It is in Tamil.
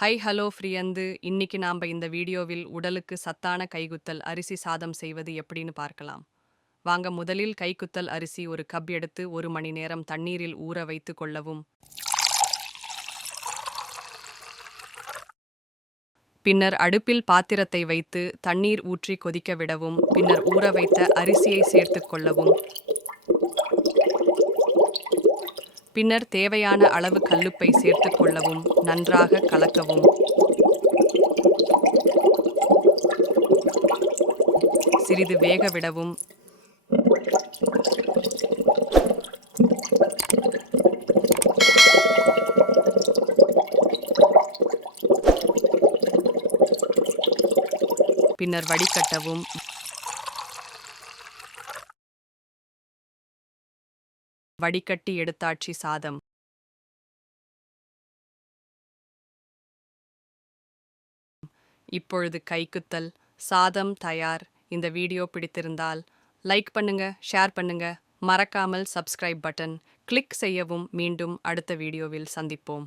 ஹை ஹலோ ஃப்ரியந்து இன்னைக்கு நாம் இந்த வீடியோவில் உடலுக்கு சத்தான கைகுத்தல் அரிசி சாதம் செய்வது எப்படின்னு பார்க்கலாம். வாங்க முதலில் கைக்குத்தல் அரிசி ஒரு கப் எடுத்து ஒரு மணி நேரம் தண்ணீரில் ஊற வைத்து கொள்ளவும். பின்னர் அடுப்பில் பாத்திரத்தை வைத்து தண்ணீர் ஊற்றி கொதிக்க விடவும். பின்னர் ஊற வைத்த அரிசியை சேர்த்து கொள்ளவும். பின்னர் தேவையான அளவு கல்லுப்பை சேர்த்து கொள்ளவும் நன்றாக கலக்கவும். சிறிது வேக விடவும். பின்னர் வடிகட்டவும். வடிகட்டி எடுத்தாட்சி சாதம். இப்பொழுது கைக்குத்தல் சாதம் தயார். இந்த வீடியோ பிடித்திருந்தால் லைக் பண்ணுங்க ஷேர் பண்ணுங்க. மறக்காமல் சப்ஸ்கிரைப் பட்டன். கிளிக் செய்யவும் மீண்டும் அடுத்த வீடியோவில் சந்திப்போம்.